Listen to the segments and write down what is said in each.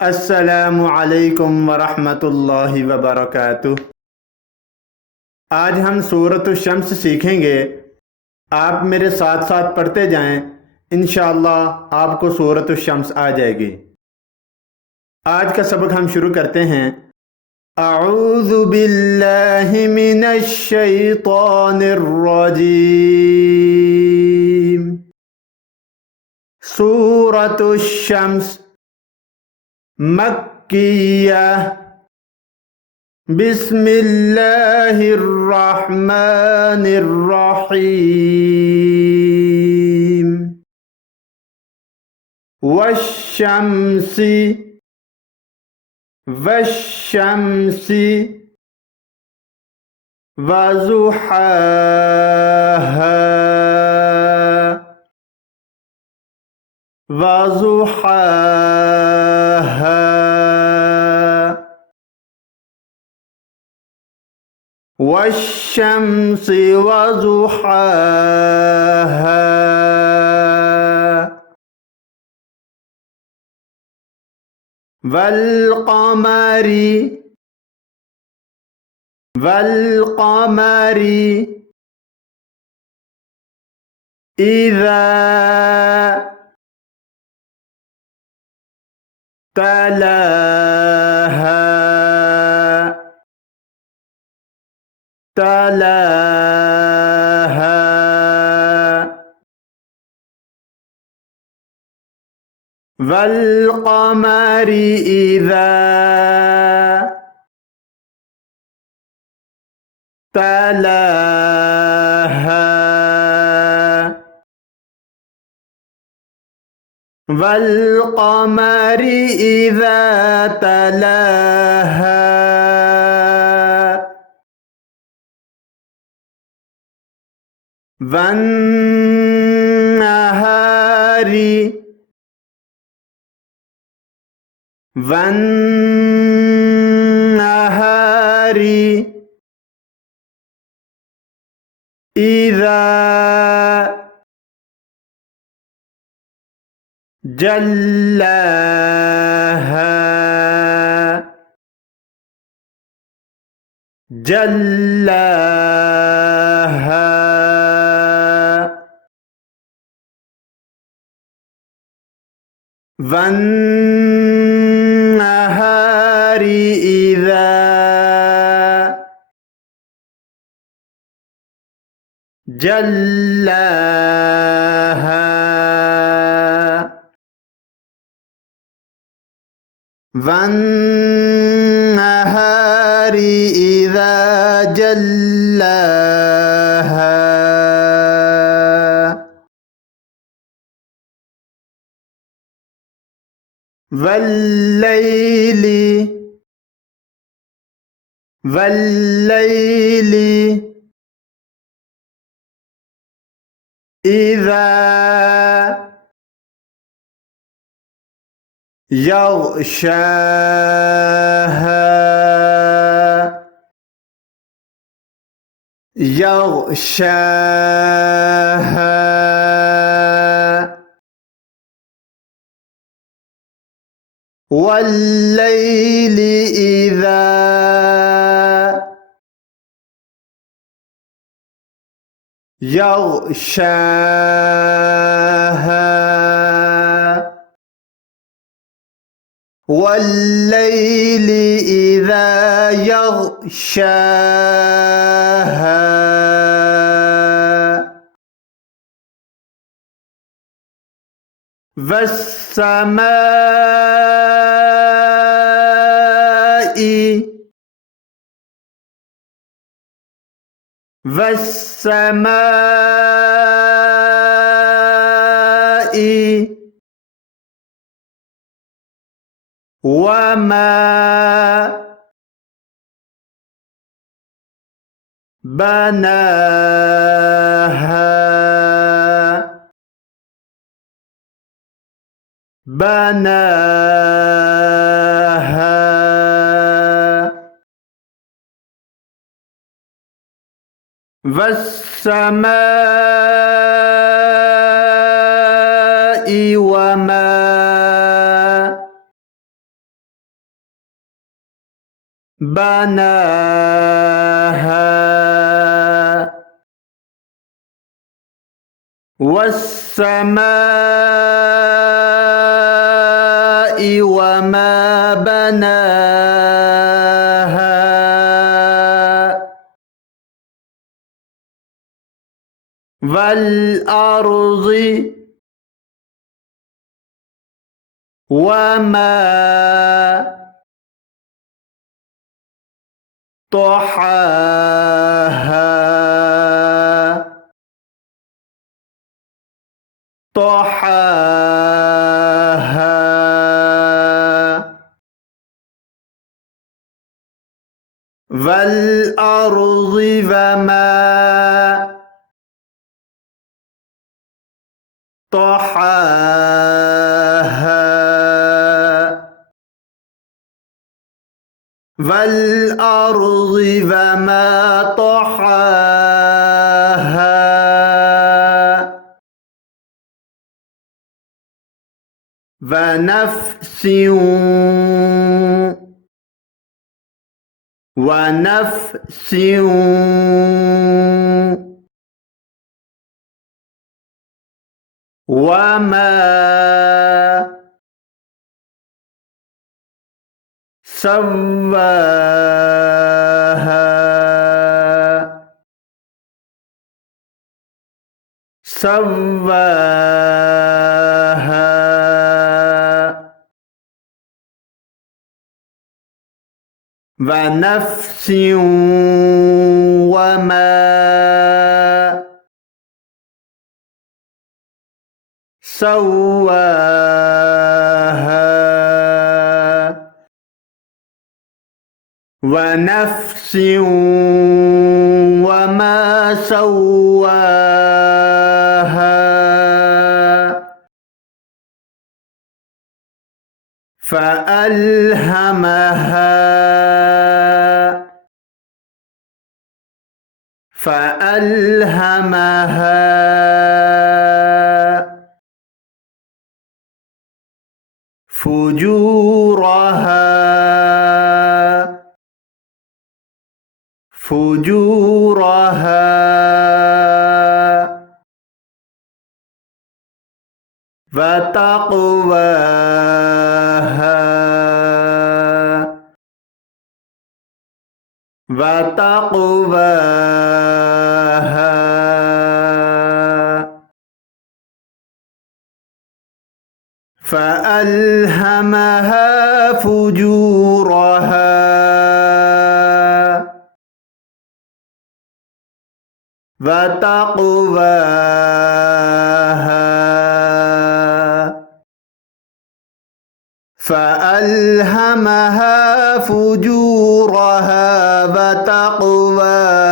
अस्सलामु अलैकुम वरहमतुल्लाहि वबरकातुह। आज हम सूरत शम्स सीखेंगे। आप मेरे साथ साथ पढ़ते जाएं, इंशाअल्लाह आपको सूरत शम्स आ जाएगी। आज का सबक हम शुरू करते हैं। अऊज़ु बिल्लाहि मिनश शैतानिर रजीम। सूरत शम्स मक्किया। बिस्मिल्लाहिर्रहमानिर्रहीम। वश्शम्सी वश्शम्सी वज़ुहाहा वज़ुहाहा वश्शम्सि वज़ुहाहा वल्क़मरि वल्क़मरि इज़ा तलाहा तलाहा वल्क़मरि इज़ा तलाहा वल्क़मरि इज़ा तलाहा वन्नहारी वन्नहारी इज़ा जल्लाहा जल्लाहा वन्नहारी इज़ा जल्लाहा वन्नहारी इज़ा जल्लाहा वल्लैली वल्लैली इज़ा यग़शाहा यग़शाहा वल्लैली इज़ा यग़शाहा वल्लैली इज़ा यग़शाहा वस्समाई वस्समाई वमा बनाहा बनाहा वस्समाई वमा بناها والسماء وما بناها والأرض وما طحاها والأرض وما طحاها والأرض وما طحاها ونفس ونفس وما سواها ونفس وما سواها ونفس وما سواها فألهمها فجورها وتقواها فألهمها فجورها وتقواها فألهمها فجورها وتقواها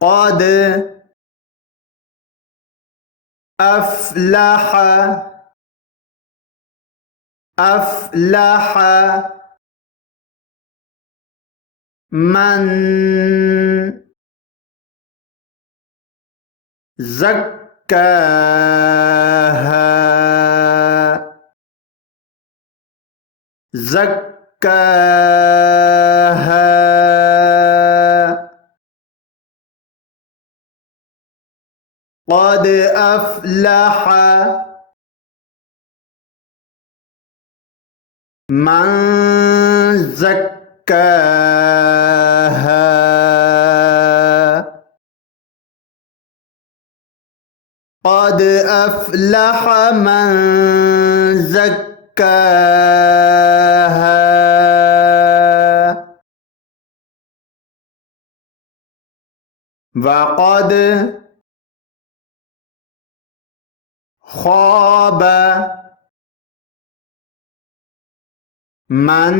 قد أفلح أفلح من زكاها زكاها قد أفلح من زكاها قد أفلح من زكاها وقد خاب من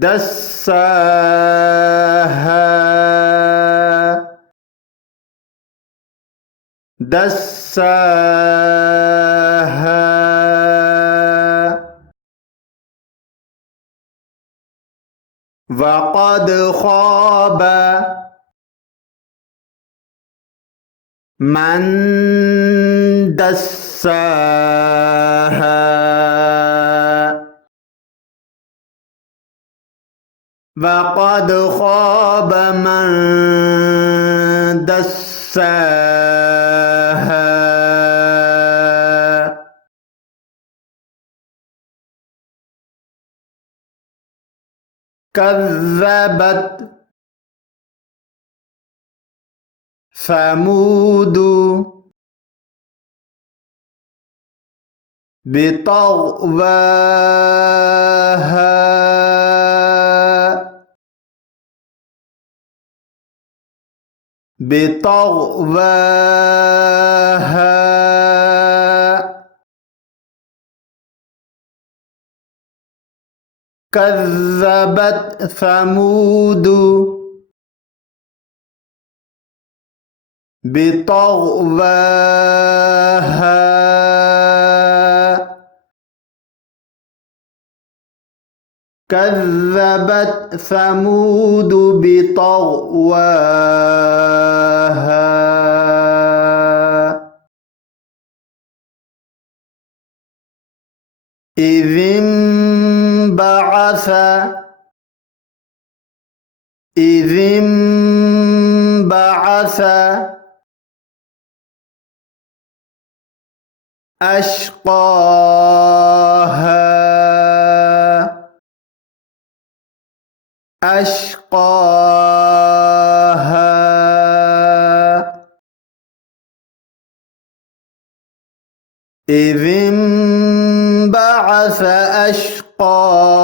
دساها دساها وقد خاب من دساها وقد خاب من دساها كذبت ثمود بطغواها كذبت ثمود بطغواها كذبت ثمود بطغواها إذ انبعث أشقاها إذ انبعث أشقاها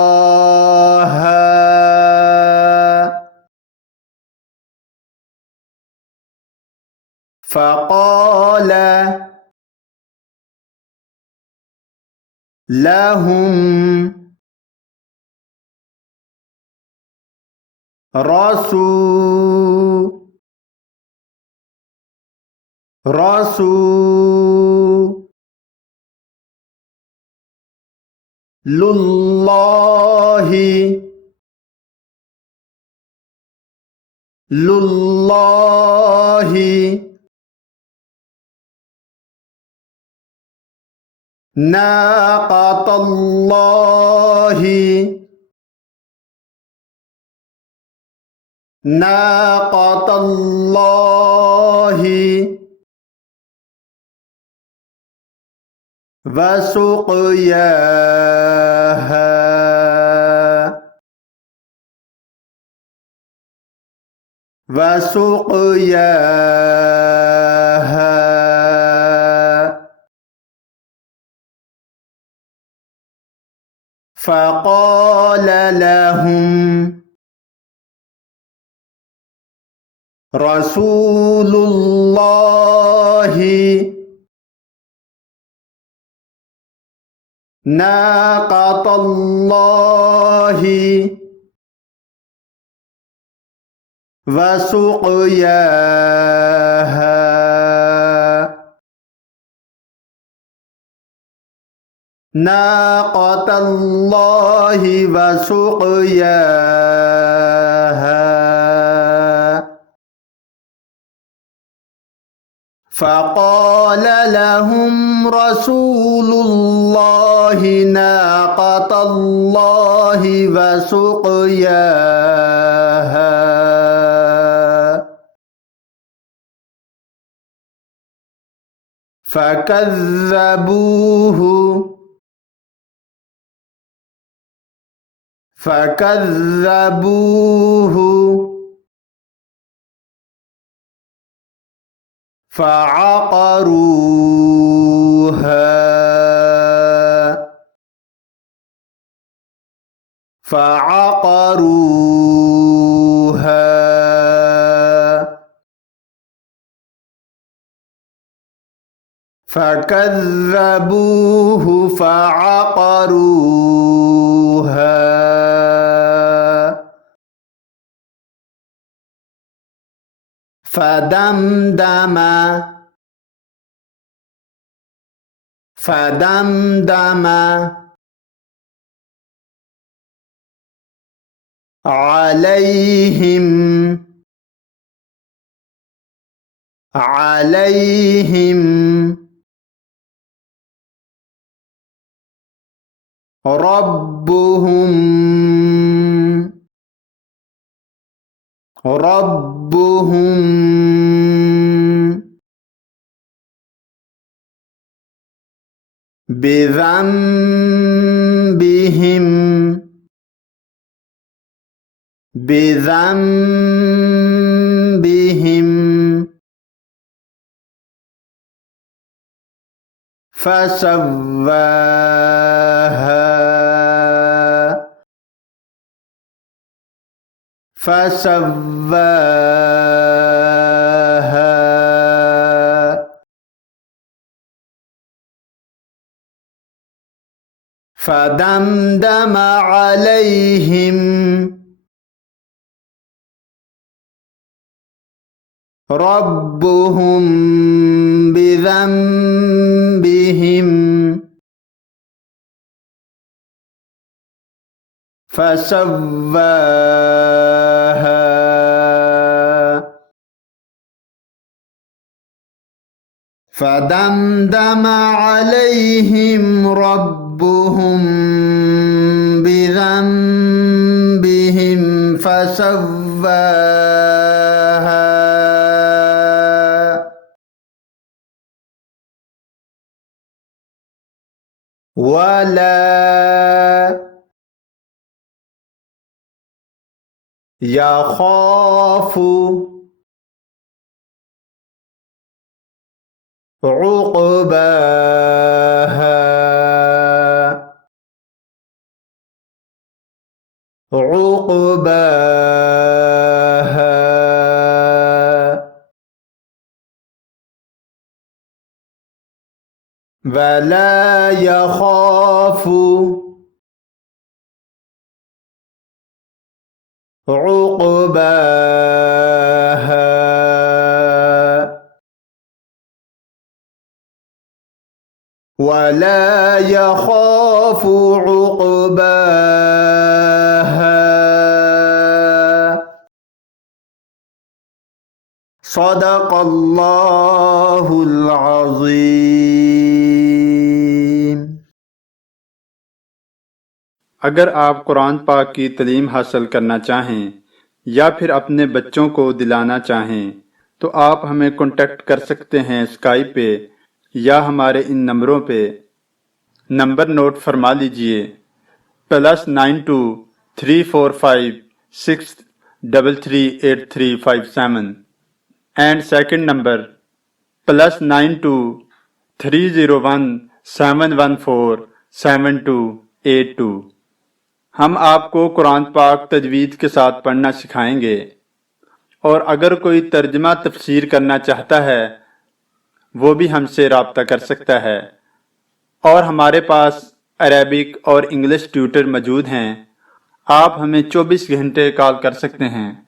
فقال لهم رسول الله ناقة الله وسقياها فقال لهم رسول الله ناقة الله وسقياها ناقة الله وسقياها فقال لهم رسول الله ناقة الله وسقياها فكذبوه فعقروها فدمدم عليهم عليهم ربهم ربهم بذنبهم بذنبهم فسواها فدمدم عليهم ربهم بذنبهم فسواها فدمدم عليهم ربهم بذنبهم فسواها ولا يخاف عقباها ولا يخاف عقباها ولا يخاف عقباها صدق الله العظीम। अगर आप कुरान पाक की तालीम हासिल करना चाहें या फिर अपने बच्चों को दिलाना चाहें तो आप हमें कांटेक्ट कर सकते हैं स्काइप पे या हमारे इन नंबरों पे। नंबर नोट फरमा लीजिए +923456338357 एंड सेकंड नंबर +923017147282। हम आपको कुरान पाक तजवीद के साथ पढ़ना सिखाएंगे और अगर कोई तर्जमा तफसीर करना चाहता है वो भी हमसे राब्ता कर सकता है। और हमारे पास अरेबिक और इंग्लिश ट्यूटर मौजूद हैं। आप हमें 24 घंटे कॉल कर सकते हैं।